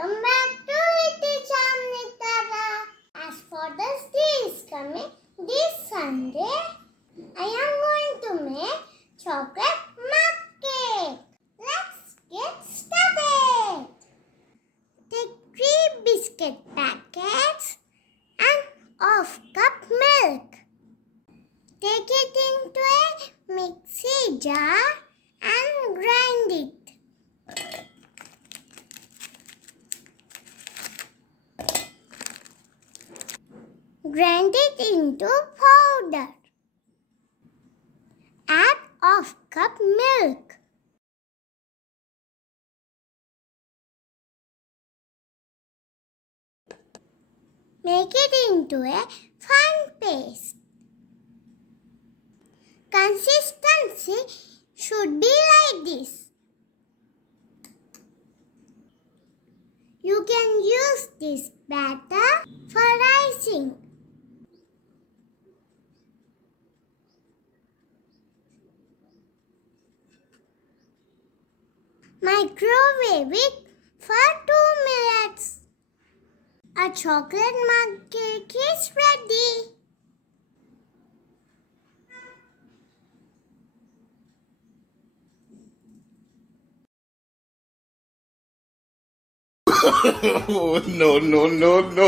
welcome back to Little Champ Nitara. As Father's Day is coming this Sunday, I am going to make chocolate mug cake. Let's get started. Take 3 biscuit packets and half cup milk. Take it into a mixie jar and grind it. Grind it into powder. Add half cup milk. Make it into a fine paste. Consistency should be like this. You can use this batter for icing. Microwave it for 2 minutes. A chocolate mug cake is ready. Oh, no, no, no, no.